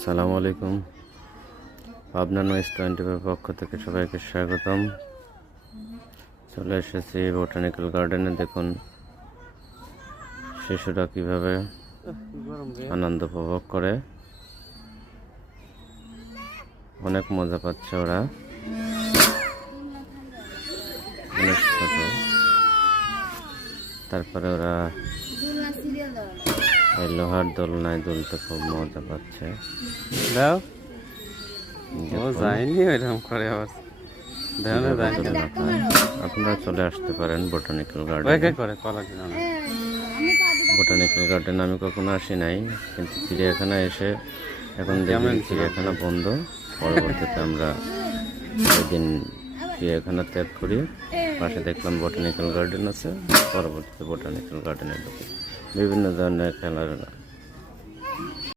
আসসালামু আলাইকুম। পাবনা নয়েজ 25 পক্ষ থেকে সবাইকে স্বাগতম। চলে এসেছি বোটানিক্যাল গার্ডেনে। দেখুন শিশুরা কিভাবে আনন্দ উপভোগ করে, অনেক মজা পাচ্ছে ওরা। অনেক ছোট, তারপরে ওরা এই লোহার দোলনায় দুলতে খুব মজা পাচ্ছে। আপনারা চলে আসতে পারেন বোটানিক্যাল গার্ডেন। বোটানিক্যাল গার্ডেন আমি কখনো আসি নাই, কিন্তু চিড়িয়াখানা এসে এখন দেখবেন চিড়িয়াখানা বন্ধ। পরবর্তীতে আমরা সেদিন চিড়িয়াখানা ত্যাগ করি, পাশে দেখলাম বোটানিক্যাল গার্ডেন আছে। পরবর্তীতে বোটানিক্যাল গার্ডেনে ঢুকি, বিভিন্ন ধরনের খেলার